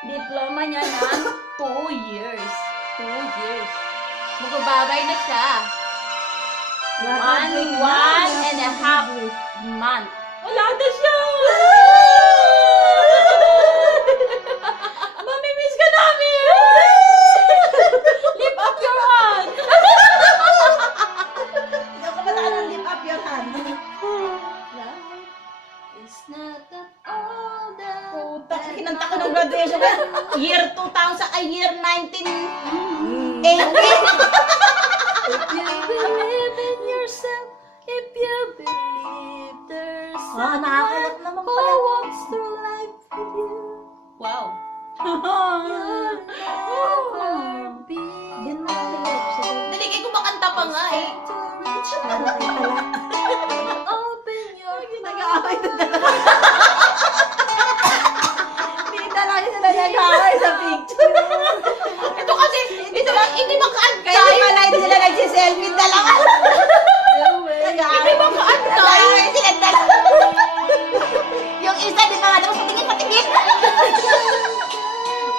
Diploma niya ng 2 years. 2 years. Magbabay na siya. 1.5 month. Wala na siya! Mamimiss ka namin! Lift up your hand! Hindi ako ba ng lift up your hand? It's not that all that... Puta, kinanta ko ng graduation ko. Year 2000, ay year 1980. If you believe in yourself, if you believe there's Nakakalap naman who pala. walks through life with you. Wow. You'll never be Yan na lang hirap siya. Dali kayo kumakanta pa nga eh. To reach Para kayo pala. open your Nag-aaway na dalawa. Hindi talaga sila nag-aaway sa picture. Ito kasi, ito lang, hindi makaantay. Kaya pala hindi sila nagsiselfie dalawa. Hindi makaantay. Nag-aaway sila dalawa. Yung isa, di pa nga tapos patingin.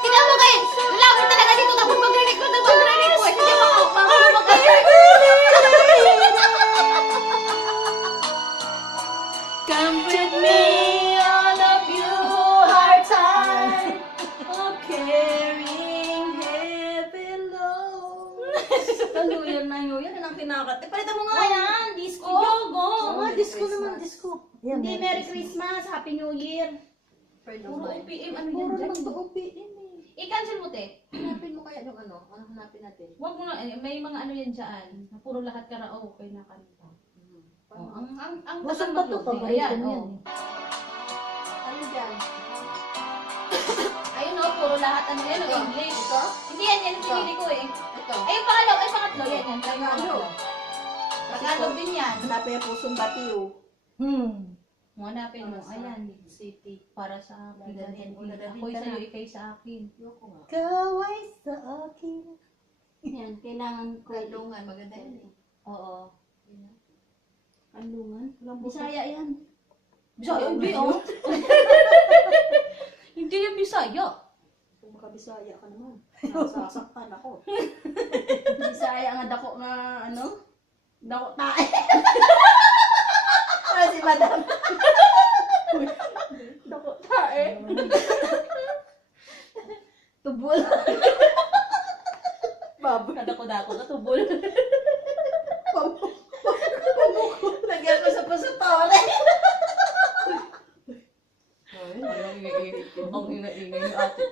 Tingnan mo guys, lalapit talaga dito tapos mag-record. Hindi makaantay. Come with me on a pure heart time of carrying heavy load. New Year na New Year, anong kinakate? Palitan mo nga yan, disco. Go! Disco naman, disco. Hindi, Merry Christmas, Happy New Year. Puro OPM, ano Puro yan dyan? naman to OPM eh. I-cancel mo, te. Hanapin mo kaya yung ano hanapin natin. Huwag mo na, may mga ano yan dyan. Na puro lahat karaoke na kanta. Oh, ang Gusto tagal ba to? mag-loading. Paborito Ayan, mo yan oh. Ano dyan? Ayun, oh, puro lahat ano yan, oh, English. Ito? Hindi yan, yan ang pinili ko eh. Ito. Ay, pangalaw, ay, pangatlo, yan, yan. Tagalog. Tagalog din yan. Hanapin yung pusong batiw. Hanapin mo, Para sa ayan, city. Para sa akin. Dadalhin ko, dadalhin Ako'y ka sa'yo, na. ikay sa akin. Ayoko nga. Kaway sa akin. Yan, kailangan ko. Kalungan, maganda yan eh. Oo. Anungan? Bisaya yan. Bisaya, hindi, oh. Hindi yan Bisaya. Kung makabisaya ka naman. Nasasaktan ako. Bisaya nga dako nga ano? Dako tae. Ano si madam? Dako tae. Tubol. Baboy. Kadako-dako ka, tubol. Lagyan ko sa pasatore. Ang ingay-ingay ni ate.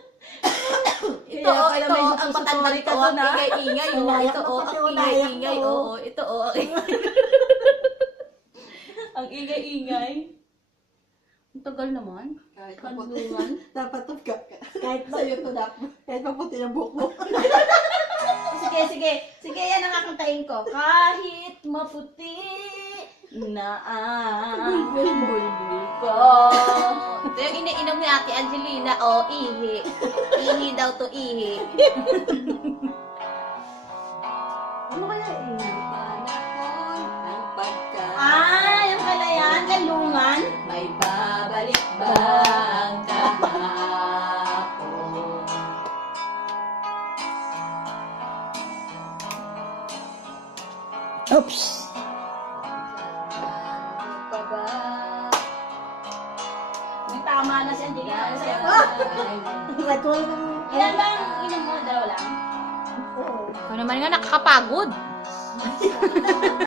Ito, Kaya oh, pala ito, medyo oh, ang puso-sorry matanda ka ko, dun, ang ah. ingay-ingay, oh. Unayak Ito, na oh, pati, ang unayak ingay-ingay, ko. oh. Ito, oh, ang ingay-ingay. Ang tagal naman. Kahit Kanlungan. Dapat to kahit sa'yo to dapat. Kahit maputi ng buhok mo. Sige, sige. Sige, yan ang kakantahin ko. Kahit maputi na ang bulbul ko. Ito yung iniinom ni Ate Angelina, oh, ihi. Ihi daw to, ihi. Ano kaya eh? Panahon ang pagka... Yung pala yan, kalungan. May babalik ba ang kahapon? Oops! Ano pa ba? May tama na si Angelina. Sa'yo. Ito Ilan bang inom mo? Dalawa lang? Oo. Ikaw naman nga nakakapagod.